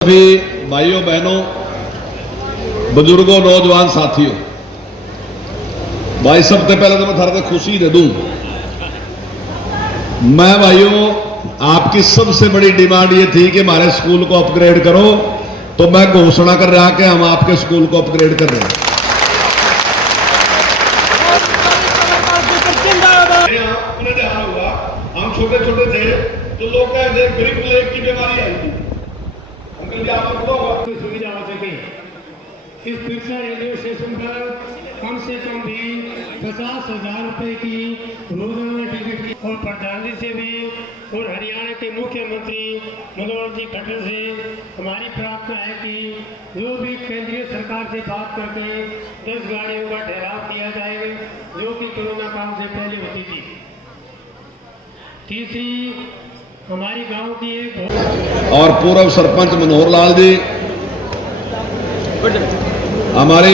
सभी भाइयों बहनों, बुजुर्गों, नौजवान साथियों, भाई सबसे पहले तो मैं थारे से खुशी दे दूं। मैं भाइयों आपकी सबसे बड़ी डिमांड ये थी कि हमारे स्कूल को अपग्रेड करो, तो मैं घोषणा कर रहा कि हम आपके स्कूल को अपग्रेड कर रहे हैं। अपने ध्यान हुआ, हम छोटे छोटे थे तो लोग कहते थे गरीब प्लेग की बीमारी आई थी। सुविधा हो सके। इस पिछले रेलवे स्टेशन पर कम से कम भी 50,000 रुपए की रोजाना टिकट की और प्रधानमंत्री से भी और हरियाणा के मुख्यमंत्री मनोहर जी खट्टर से हमारी प्रार्थना है कि जो भी केंद्रीय सरकार से बात करके 10 गाड़ियों का ठहराव किया जाएगा, जो कि कोरोना काल से पहले होती थी। तीसरी, हमारी गांव की एक और पूर्व सरपंच मनोहर लाल जी, हमारे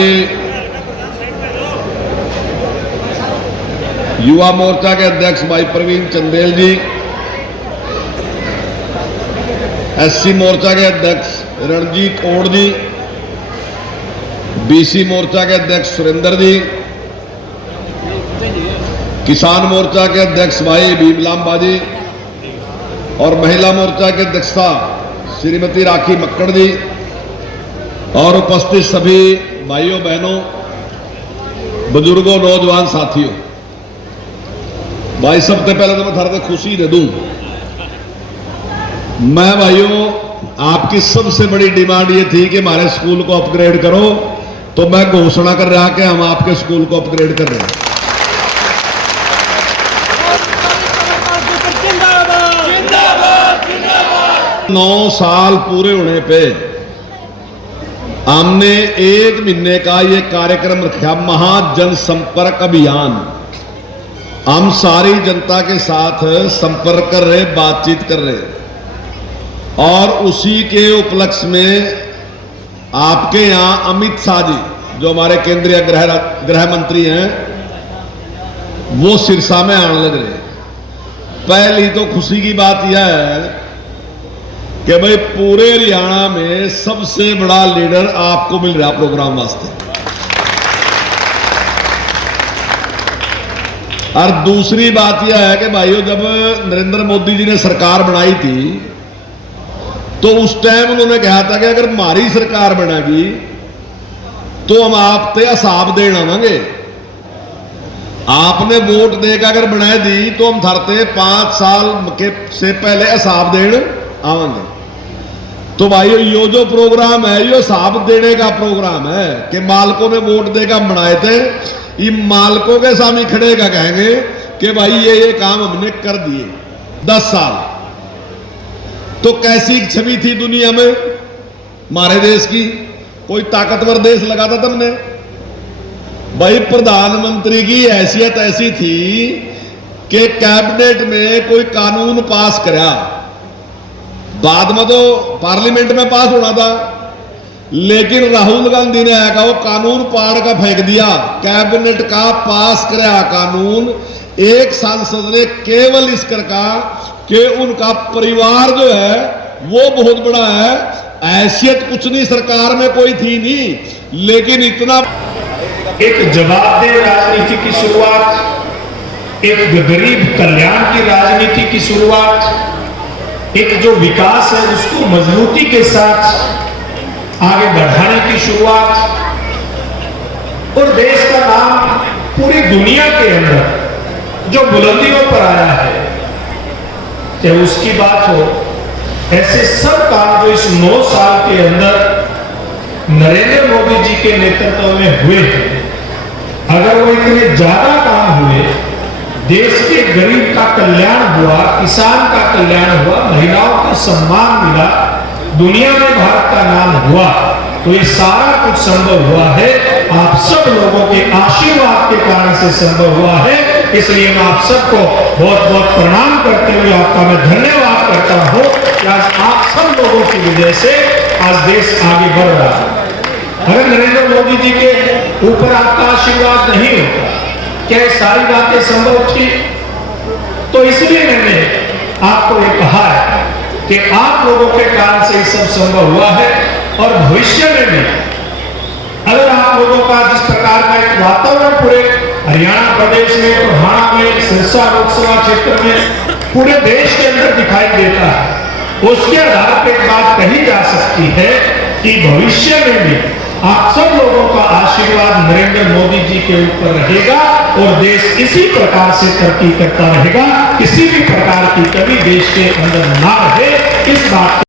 युवा मोर्चा के अध्यक्ष भाई प्रवीण चंदेल जी, एससी मोर्चा के अध्यक्ष रणजीत ओड जी, बीसी मोर्चा के अध्यक्ष सुरेंद्र जी, किसान मोर्चा के अध्यक्ष भाई भीमलाम बाजी और महिला मोर्चा की अध्यक्षता श्रीमती राखी मक्कड़ जी और उपस्थित सभी भाइयों बहनों, बुजुर्गों, नौजवान साथियों, भाई सबसे पहले तो मैं थारे से खुशी दे दूं। मैं भाइयों आपकी सबसे बड़ी डिमांड ये थी कि हमारे स्कूल को अपग्रेड करो, तो मैं घोषणा कर रहा कि हम आपके स्कूल को अपग्रेड कर रहे हैं। 9 साल पूरे होने पे हमने 1 महीने का ये कार्यक्रम रखा, महाजन संपर्क अभियान। हम सारी जनता के साथ संपर्क कर रहे, बातचीत कर रहे, और उसी के उपलक्ष्य में आपके यहां अमित शाह जी, जो हमारे केंद्रीय गृह मंत्री हैं, वो सिरसा में आने लग रहे। पहली तो खुशी की बात यह है कि भाई पूरे हरियाणा में सबसे बड़ा लीडर आपको मिल रहा प्रोग्राम वास्ते। और दूसरी बात यह है कि भाइयों, जब नरेंद्र मोदी जी ने सरकार बनाई थी तो उस टाइम उन्होंने कहा था कि अगर हमारी सरकार बनेगी तो हम आपसे हिसाब देना आवांगे। आपने वोट देकर अगर बना दी तो हम थारते 5 साल के से पहले हिसाब देने आवांगे। तो भाइयों यो जो प्रोग्राम है, यो हिसाब देने का प्रोग्राम है कि मालकों ने वोट देकर बनाए थे, ये मालकों के सामने खड़े का कहेंगे कि भाई ये काम हमने कर दिए। 10 साल तो कैसी छवि थी दुनिया में हमारे देश की? कोई ताकतवर देश लगा था तुमने? भाई प्रधानमंत्री की हैसियत ऐसी थी कि कैबिनेट में कोई कानून पास करा, बाद में तो पार्लियामेंट में पास होना था, लेकिन राहुल गांधी ने आया वो कानून पाड़ का फेंक दिया। कैबिनेट का पास कराया कानून एक सांसद ने केवल इस कर का कि उनका परिवार जो है वो बहुत बड़ा है, हैसियत कुछ नहीं सरकार में कोई थी नहीं, लेकिन इतना एक जवाबदेह राजनीति की शुरुआत, एक गरीब कल्याण की राजनीति की शुरुआत, एक जो विकास है उसको मजबूती के साथ आगे बढ़ाने की शुरुआत, और देश का नाम पूरी दुनिया के अंदर जो बुलंदियों पर आया है, चाहे उसकी बात हो, ऐसे सब काम जो इस 9 साल के अंदर नरेंद्र मोदी जी के नेतृत्व में हुए हैं, अगर वो इतने ज्यादा काम हुए, देश के गरीब का कल्याण हुआ, किसान का कल्याण हुआ, महिलाओं को सम्मान मिला, दुनिया में भारत का नाम हुआ, तो ये सारा कुछ संभव हुआ है आप सब लोगों के आशीर्वाद के कारण से संभव हुआ है। इसलिए मैं आप सबको बहुत बहुत प्रणाम करते हुए आपका मैं धन्यवाद करता हूं कि आज आप सब लोगों की वजह से आज देश आगे बढ़ रहा है। अगर नरेंद्र मोदी जी के ऊपर आपका आशीर्वाद नहीं होता, क्या ये सारी बातें संभव थी? तो इसलिए मैंने आपको ये कहा है कि आप लोगों के कारण से ये सब संभव हुआ है और भविष्य में भी अगर आप लोगों का जिस प्रकार का एक वातावरण पूरे हरियाणा प्रदेश में, टोहाना में, सिरसा लोकसभा क्षेत्र में, पूरे देश के अंदर दिखाई देता है, उसके आधार पर एक बात कही जा सकती है कि भविष्य में भी आप सब लोगों का आशीर्वाद नरेंद्र मोदी जी के ऊपर रहेगा और देश इसी प्रकार से तरक्की करता रहेगा। किसी भी प्रकार की कमी देश के अंदर ना रहे, इस बात